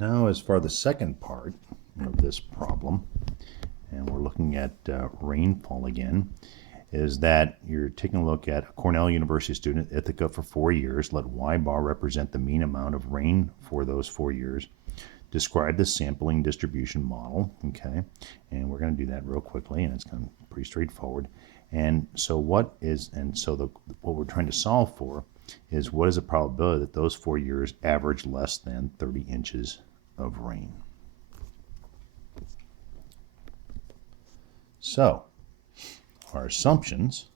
Now, as for the second part of this problem, and we're looking at rainfall again, is that you're taking a look at a Cornell University student, Ithaca, for 4 years. Let y bar represent the mean amount of rain for those 4 years. Describe the sampling distribution model, okay? And we're going to do that real quickly, and it's kind of pretty straightforward. And so what we're trying to solve for is what is the probability that those 4 years average less than 30 inches of rain. So our assumptions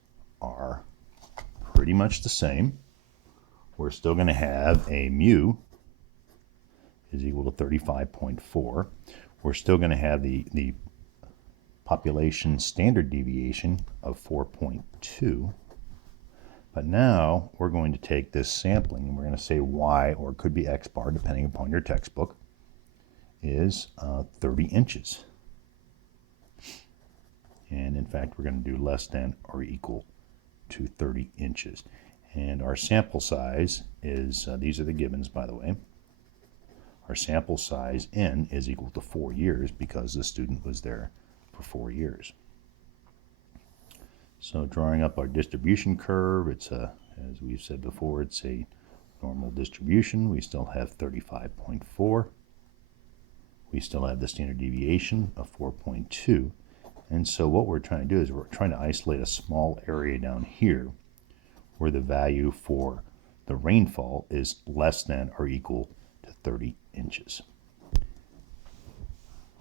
are pretty much the same. We're still going to have a mu is equal to 35.4. We're still going to have the population standard deviation of 4.2. But now we're going to take this sampling and we're going to say y, or it could be x bar depending upon your textbook, is 30 inches. And in fact, we're going to do less than or equal to 30 inches. And our sample size is, these are the givens, by the way. Our sample size n is equal to 4 years because the student was there for 4 years. So drawing up our distribution curve, it's as we've said before, it's a normal distribution. We still have 35.4. We still have the standard deviation of 4.2. And so what we're trying to do is we're trying to isolate a small area down here where the value for the rainfall is less than or equal to 30 inches.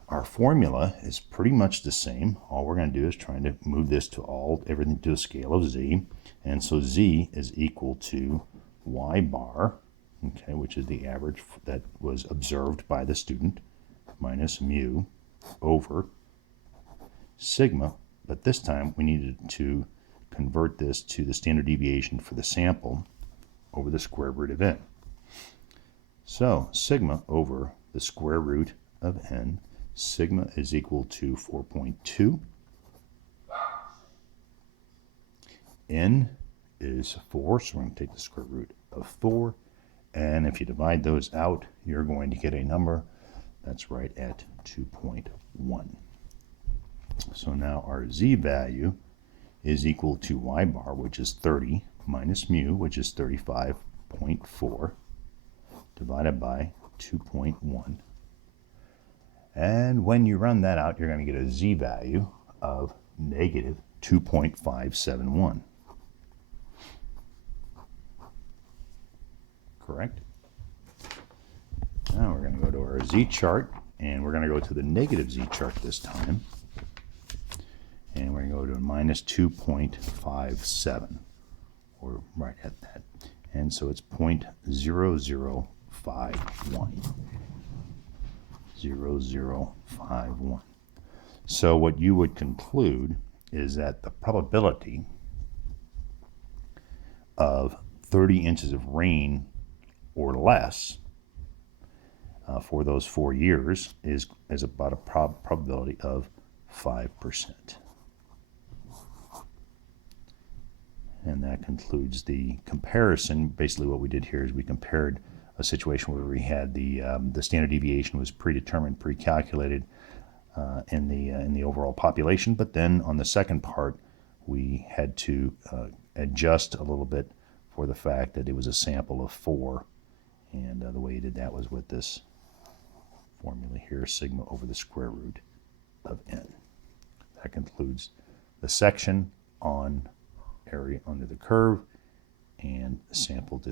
Our formula is pretty much the same. All we're going to do is trying to move this to everything to a scale of z. And so z is equal to y bar, okay, which is the average that was observed by the student, minus mu over sigma, but this time we needed to convert this to the standard deviation for the sample over the square root of n. So sigma over the square root of n, sigma is equal to 4.2. N is 4, so we're going to take the square root of 4. And if you divide those out, you're going to get a number that's right at 2.1. So now our z value is equal to y bar, which is 30, minus mu, which is 35.4, divided by 2.1. And when you run that out, you're going to get a z value of negative 2.571. Correct? Now we're going to go to our z chart, and we're going to go to the negative z chart this time. And we're going to go to a minus 2.57. We're right at that. And so it's 0.0051. 0051. So what you would conclude is that the probability of 30 inches of rain or less for those 4 years is about a probability of 5%. And that concludes the comparison. Basically what we did here is we compared a situation where we had the standard deviation was predetermined, pre-calculated in the overall population, but then on the second part we had to adjust a little bit for the fact that it was a sample of 4, and the way you did that was with this formula here, sigma over the square root of n. That concludes the section on area under the curve and sample distribution.